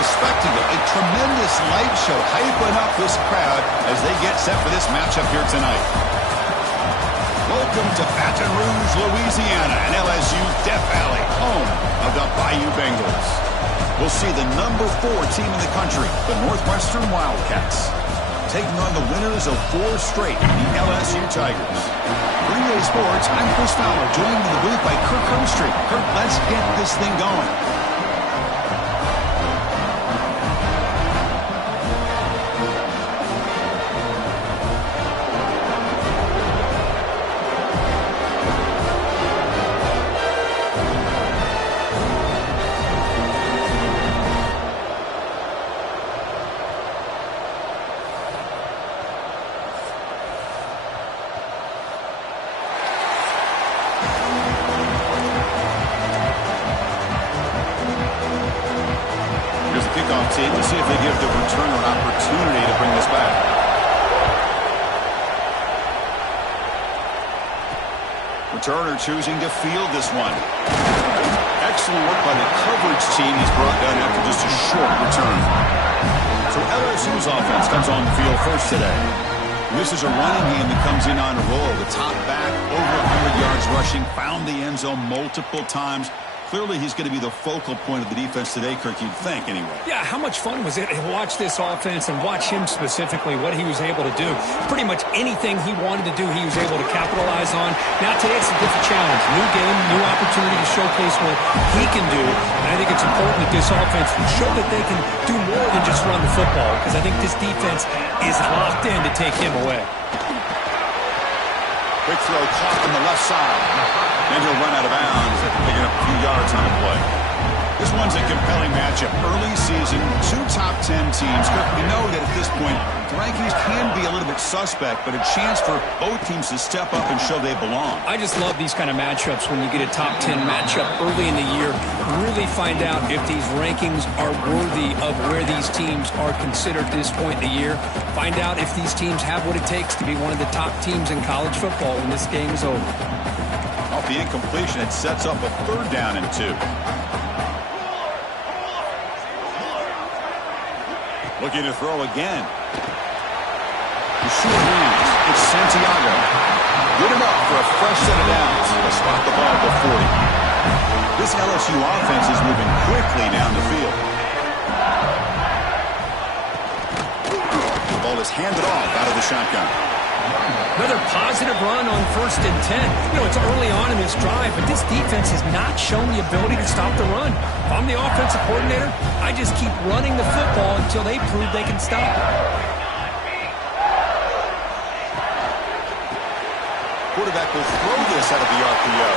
a spectacle, a tremendous light show hyping up this crowd as they get set for this matchup here tonight. Welcome to Baton Rouge, Louisiana, and LSU Death Valley, home of the Bayou Bengals. We'll see the number 4 team in the country, the Northwestern Wildcats, taking on the winners of 4 straight, the LSU Tigers. For EA Sports, I'm Chris Fowler, joined in the booth by Kirk Herbstreit. Kirk, let's get this thing going. To see if they give the returner an opportunity to bring this back. Returner choosing to field this one. Excellent work by the coverage team. He's brought down after just a short return. So LSU's offense comes on the field first today. This is a running game that comes in on a roll. The top back, over 100 yards rushing, found the end zone multiple times. Clearly, he's going to be the focal point of the defense today, Kirk, you'd think, anyway. Yeah, how much fun was it to watch this offense and watch him specifically, what he was able to do. Pretty much anything he wanted to do, he was able to capitalize on. Now, today it's a different challenge. New game, new opportunity to showcase what he can do. And I think it's important that this offense show that they can do more than just run the football, because I think this defense is locked in to take him away. Quick throw caught on the left side. And he'll run out of bounds after picking up a few yards on the play. This one's a compelling matchup. Early season, 2 top 10 teams. We know that at this point, the rankings can be a little bit suspect, but a chance for both teams to step up and show they belong. I just love these kind of matchups when you get a top 10 matchup early in the year. Really find out if these rankings are worthy of where these teams are considered at this point in the year. Find out if these teams have what it takes to be one of the top teams in college football when this game is over. Off the incompletion, it sets up a 3rd down and 2. Looking to throw again. The short reads. It's Santiago. Good enough for a fresh set of downs. They'll spot the ball at the 40. This LSU offense is moving quickly down the field. The ball is handed off out of the shotgun. Another positive run on 1st and 10. You know, it's early on in this drive, but this defense has not shown the ability to stop the run. If I'm the offensive coordinator, I just keep running the football until they prove they can stop it. Quarterback will throw this out of the RPO.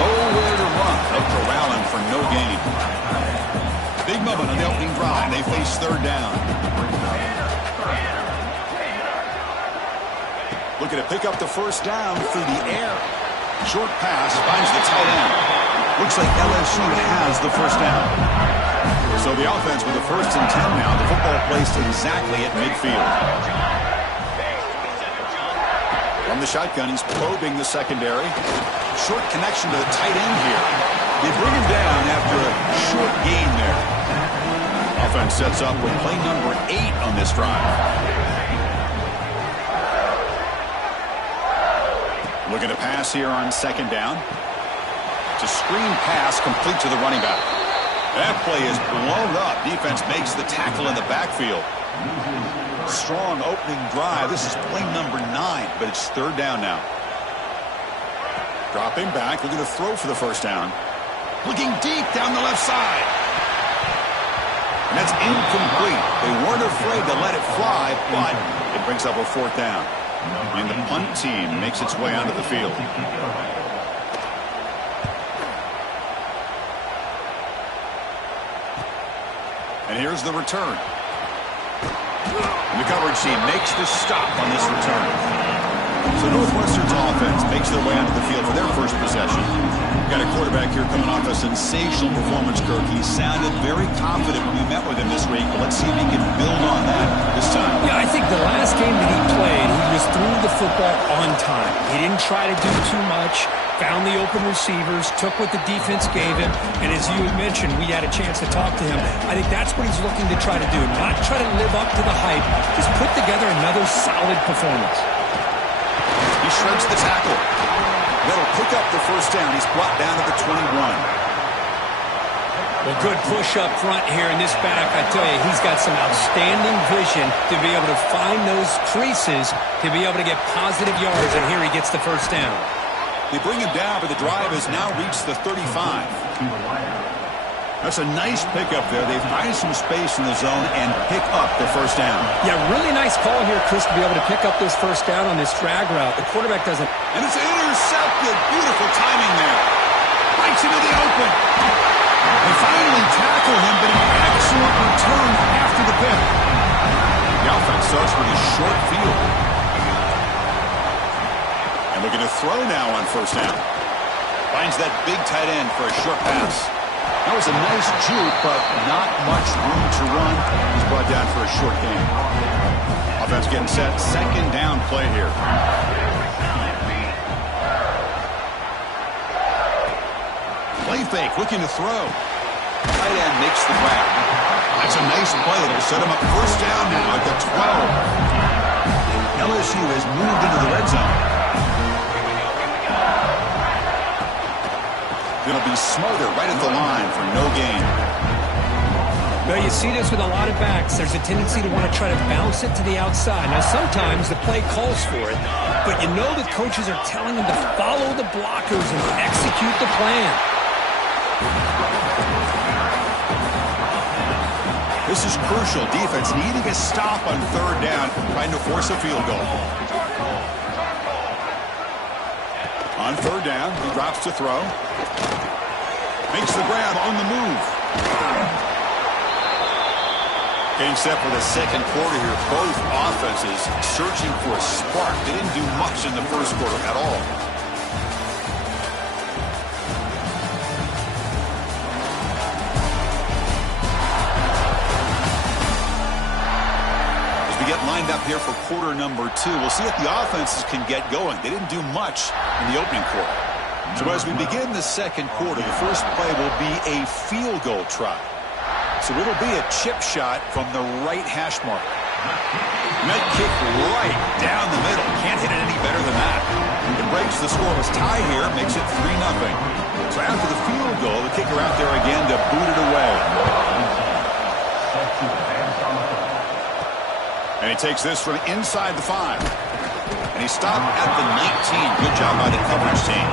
Nowhere to run. They'll corral him for no gain. Big moment on the opening drive. They face 3rd down. Looking to pick up the 1st down through the air. Short pass finds the tight end. Looks like LSU has the 1st down. So the offense with the 1st and 10 now. The football placed exactly at midfield. From the shotgun, he's probing the secondary. Short connection to the tight end here. They bring him down after a short gain there. Offense sets up with play number 8 on this drive. Looking to pass here on 2nd down. It's a screen pass complete to the running back. That play is blown up. Defense makes the tackle in the backfield. Strong opening drive. This is play number 9, but it's 3rd down now. Dropping back, looking to throw for the 1st down. Looking deep down the left side. And that's incomplete. They weren't afraid to let it fly, but it brings up a 4th down. And the punt team makes its way onto the field. And here's the return. And the coverage team makes the stop on this return. So Northwestern's offense makes their way onto the field for their first possession. Got a quarterback here coming off a sensational performance, Kirk. He sounded very confident when we met with him this week. But let's see if he can build on that this time. Yeah, I think the last game that he played, he was threw the football on time. He didn't try to do too much. found the open receivers, took what the defense gave him, and as you had mentioned, we had a chance to talk to him. I think that's what he's looking to try to do, not try to live up to the hype, just put together another solid performance. He shreds the tackle. That'll pick up the first down. He's brought down to the 21. Well, good push up front here in this back. I tell you, he's got some outstanding vision to be able to find those creases, to be able to get positive yards, and here he gets the first down. They bring him down, but the drive has now reached the 35. That's a nice pickup there. They find some space in the zone and pick up the first down. Yeah, really nice call here, Chris, to be able to pick up this first down on this drag route. The quarterback doesn't. And it's intercepted. Beautiful timing there. Breaks into the open. They finally tackle him, but an excellent return after the pick. The offense starts with a short field. And looking to throw now on first down. Finds that big tight end for a short pass. That was a nice juke, but not much room to run. He's brought down for a short gain. Offense getting set. Second down play here. Play fake, looking to throw. Tight end makes the grab. That's a nice play. It'll set him up first down now at the 12. LSU has moved into the red zone. It'll be Smother right at the line for no gain. Well, you see this with a lot of backs. There's a tendency to want to try to bounce it to the outside. Now, sometimes the play calls for it, but you know the coaches are telling them to follow the blockers and execute the plan. This is crucial. Defense needing a stop on third down, trying to force a field goal. On third down, he drops to throw. Makes the grab on the move. Getting set for the second quarter here. Both offenses searching for a spark. They didn't do much in the first quarter at all. Get lined up here for quarter number 2. We'll see if the offenses can get going. They didn't do much in the opening quarter. So as we begin the second quarter, the first play will be a field goal try. So it'll be a chip shot from the right hash mark. Net kick right down the middle. Can't hit it any better than that. It breaks the scoreless tie here, makes it 3-0. So after the field goal, the kicker out there again to boot it away. And he takes this from inside the 5. And he stopped at the 19. Good job by the coverage team.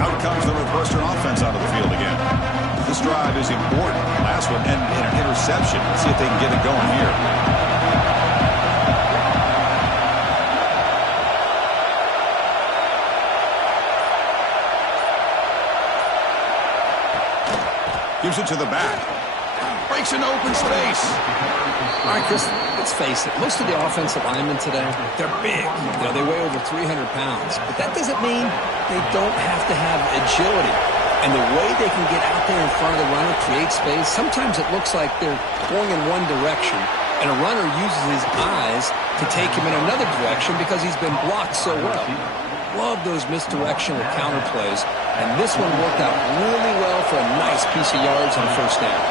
Out comes the Northwestern offense onto the field again. This drive is important. Last one ended in an interception. Let's see if they can get it going here. Gives it to the back. Breaks an open space. All right, Chris, let's face it. Most of the offensive linemen today, they're big. You know, they weigh over 300 pounds. But that doesn't mean they don't have to have agility. And the way they can get out there in front of the runner, create space, sometimes it looks like they're going in one direction, and a runner uses his eyes to take him in another direction because he's been blocked so well. Love those misdirectional counter plays, and this one worked out really well for a nice piece of yards on first down.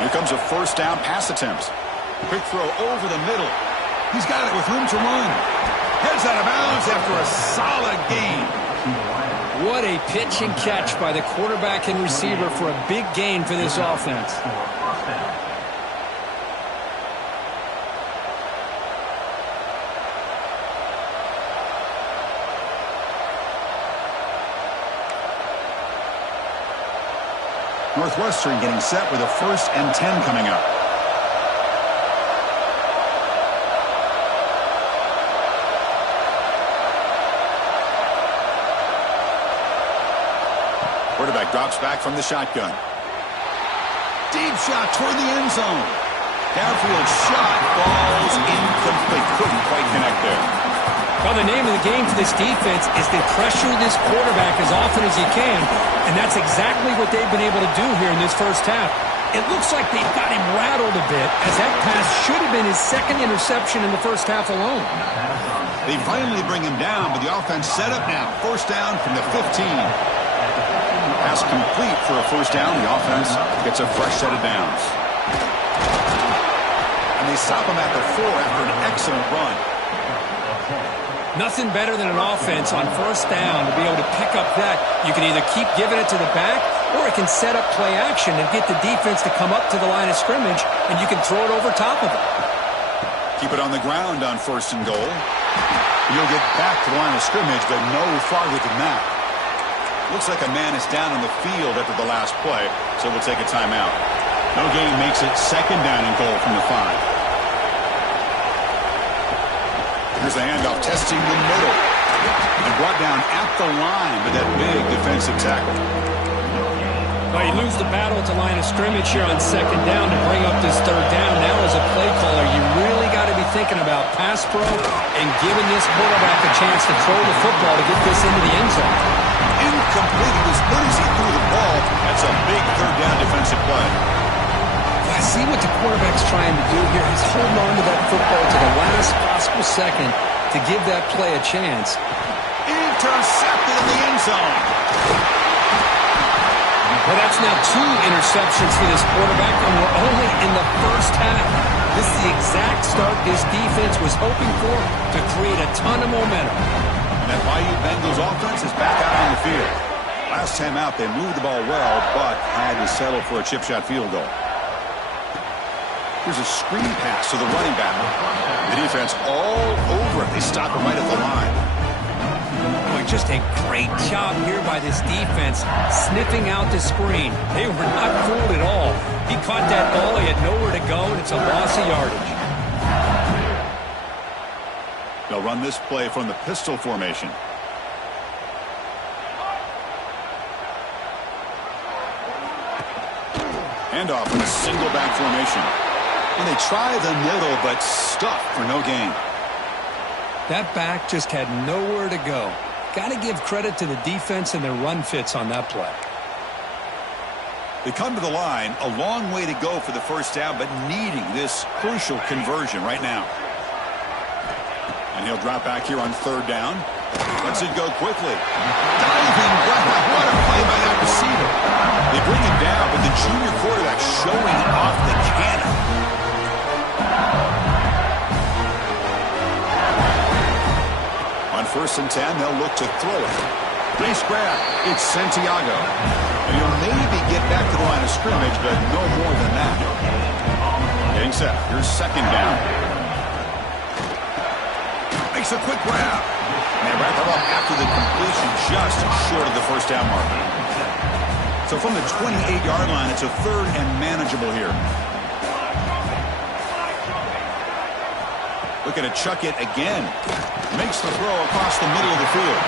Here comes a first down pass attempt. Quick throw over the middle. He's got it with room to run. Heads out of bounds after a solid gain. What a pitch and catch by the quarterback and receiver for a big gain for this offense. Northwestern getting set with a 1st and 10 coming up. Quarterback drops back from the shotgun. Deep shot toward the end zone. Downfield shot falls incomplete. Couldn't quite connect there. Well, the name of the game for this defense is to pressure this quarterback as often as you can, and that's exactly what they've been able to do here in this first half. It looks like they got him rattled a bit, as that pass should have been his second interception in the first half alone. They finally bring him down, but the offense set up now. First down from the 15. Pass complete for a first down. The offense gets a fresh set of downs. And they stop him at the 4 after an excellent run. Nothing better than an offense on first down to be able to pick up that. You can either keep giving it to the back, or it can set up play action and get the defense to come up to the line of scrimmage, and you can throw it over top of it. Keep it on the ground on first and goal. You'll get back to the line of scrimmage, but no farther than that. Looks like a man is down on the field after the last play, so we'll take a timeout. No gain makes it second down and goal from the 5. Here's a handoff, testing the middle. And brought down at the line with that big defensive tackle. Well, you lose the battle at the line of scrimmage here on second down to bring up this third down. Now, as a play caller, you really got to be thinking about pass pro and giving this quarterback a chance to throw the football to get this into the end zone. Incomplete. It was good as he threw the ball. That's a big third down defensive play. I see what the quarterback's trying to do here. He's holding on to that football to the last possible second to give that play a chance. Intercepted in the end zone. Well, that's now 2 interceptions for this quarterback, and we're only in the first half. This is the exact start this defense was hoping for to create a ton of momentum. And that Bayou Bengals offense is back out on the field. Last time out, they moved the ball well, but had to settle for a chip shot field goal. Here's a screen pass to the running back. The defense all over it. They stop him right at the line. Boy, just a great job here by this defense, sniffing out the screen. They were not fooled at all. He caught that ball. He had nowhere to go, and it's a loss of yardage. They'll run this play from the pistol formation. Handoff in a single back formation. And they try the middle, but stuffed for no gain. That back just had nowhere to go. Got to give credit to the defense and their run fits on that play. They come to the line, a long way to go for the first down, but needing this crucial conversion right now. And he'll drop back here on third down. Lets it go quickly. Diving, what a play by that receiver. They bring him down, but the junior quarterback showing off the cannon. On first and 10, they'll look to throw it. Nice grab. It's Santiago. And he'll maybe get back to the line of scrimmage, but no more than that. Getting set. Here's second down. Makes a quick grab. And they wrap it up after the completion just short of the first down mark. So from the 28-yard line, it's a third and manageable here. Looking to chuck it again. Makes the throw across the middle of the field.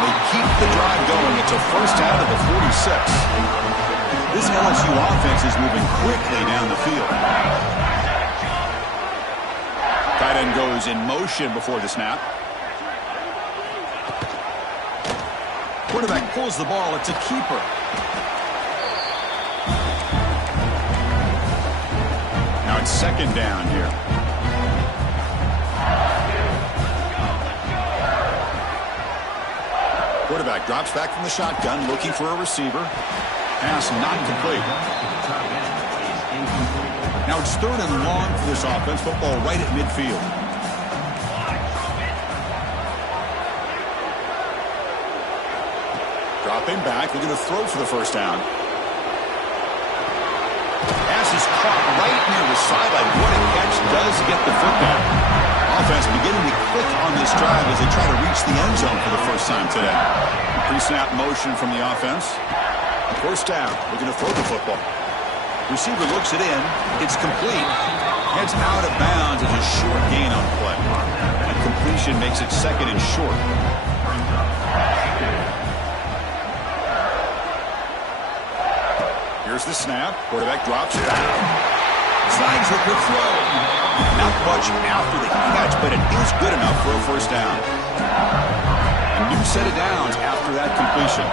They keep the drive going. It's a first out of the 46. This LSU offense is moving quickly down the field. Tight end goes in motion before the snap. Quarterback pulls the ball. It's a keeper. Now it's second down here. Quarterback drops back from the shotgun, looking for a receiver. Pass not complete. Now it's third and long for this offense. Football right at midfield. Dropping back, looking to throw for the first down. Pass is caught right near the sideline. What a catch, does get the foot back. Offense beginning to click on this drive as they try to reach the end zone for the first time today. Pre-snap motion from the offense. First down, looking to throw the football. Receiver looks it in. It's complete. Heads out of bounds as a short gain on the play. And completion makes it second and short. Here's the snap. Quarterback drops it down. Signs with the throw. Not much after the catch, but it is good enough for a first down. A new set of downs after that completion.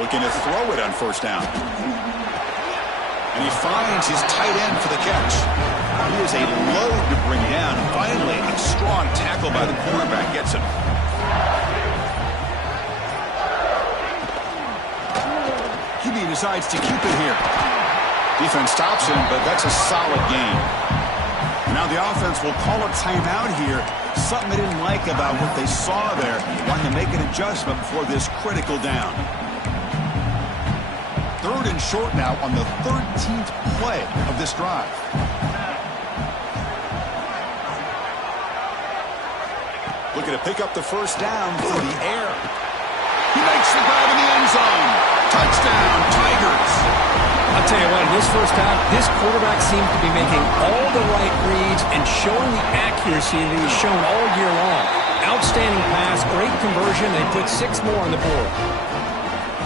Looking to throw it on first down. And he finds his tight end for the catch. He is a load to bring down. Finally, a strong tackle by the cornerback gets him. QB decides to keep it here. Defense stops him, but that's a solid gain. Now the offense will call a timeout here. Something they didn't like about what they saw there. Wanting to make an adjustment before this critical down. 3rd and short now on the 13th play of this drive. Looking to pick up the first down through the air. He makes the grab in the end zone. Touchdown, Tigers. I'll tell you what, in this first half, this quarterback seemed to be making all the right reads and showing the accuracy that he's shown all year long. Outstanding pass, great conversion. They put 6 more on the board.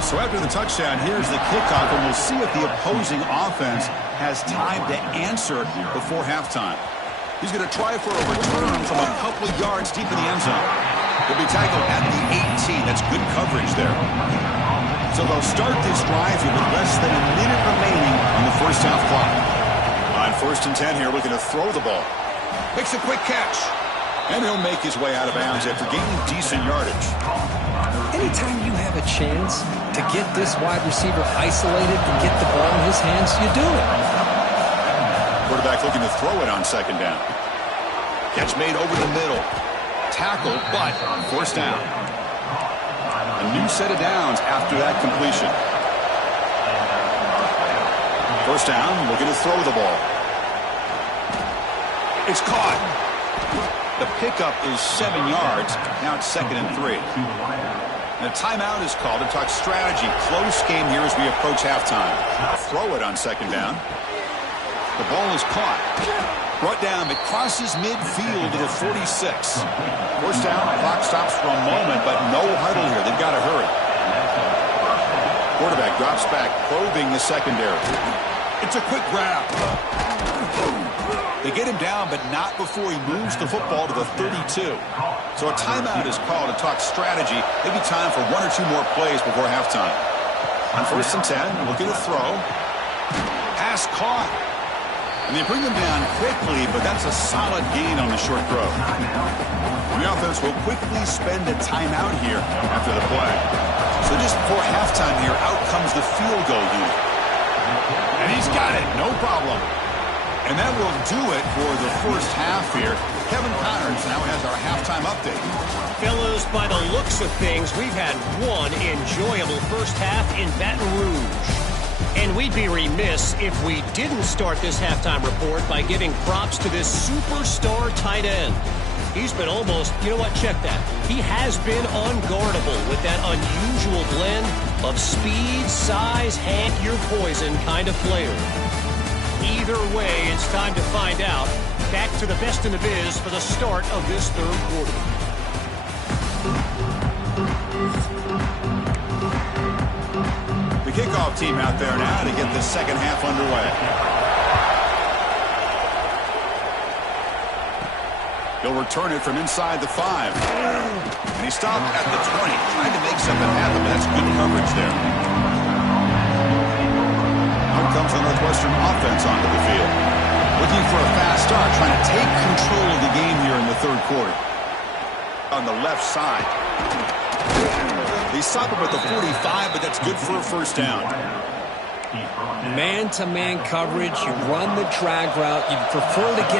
So after the touchdown, here's the kickoff, and we'll see if the opposing offense has time to answer before halftime. He's going to try for a return from a couple of yards deep in the end zone. He'll be tackled at the 18. That's good coverage there. So they'll start this drive here with less than a minute remaining on the first half clock. On 1st and 10 here, looking to throw the ball. Makes a quick catch. And he'll make his way out of bounds after gaining decent yardage. Anytime you have a chance to get this wide receiver isolated and get the ball in his hands, you do it. Quarterback looking to throw it on 2nd down. Catch made over the middle. Tackle, but forced down. A new set of downs after that completion. 1st down, looking to throw the ball. It's caught. The pickup is 7 yards. Now it's 2nd and 3. And a timeout is called to talk strategy. Close game here as we approach halftime. Throw it on 2nd down. The ball is caught. Brought down. It crosses midfield to the 46. 1st down. Clock stops for a moment, but no huddle here. They've got to hurry. Quarterback drops back, probing the secondary. It's a quick grab. They get him down, but not before he moves the football to the 32. So a timeout is called to talk strategy. Maybe time for 1 or 2 more plays before halftime. On 1st and 10, looking to throw. Pass caught. And they bring them down quickly, but that's a solid gain on the short throw. The offense will quickly spend a timeout here after the play. So just before halftime here, out comes the field goal unit. And he's got it, no problem. And that will do it for the first half here. Kevin Connors now has our halftime update. Fellas, by the looks of things, we've had one enjoyable first half in Baton Rouge. And we'd be remiss if we didn't start this halftime report by giving props to this superstar tight end. He's been almost, you know what, check that. He has been unguardable with that unusual blend of speed, size, hand, your poison kind of player. Either way, it's time to find out. Back to the best in the biz for the start of this 3rd quarter. The kickoff team out there now to get the 2nd half underway. He'll return it from inside the 5. And he stopped at the 20, trying to make something happen, but that's good coverage there. Out comes the Northwestern offense onto the field. Looking for a fast start, trying to take control of the game here in the 3rd quarter. On the left side. They stop him at the 45, but that's good for a 1st down. Man-to-man coverage, you run the drag route, you prefer to get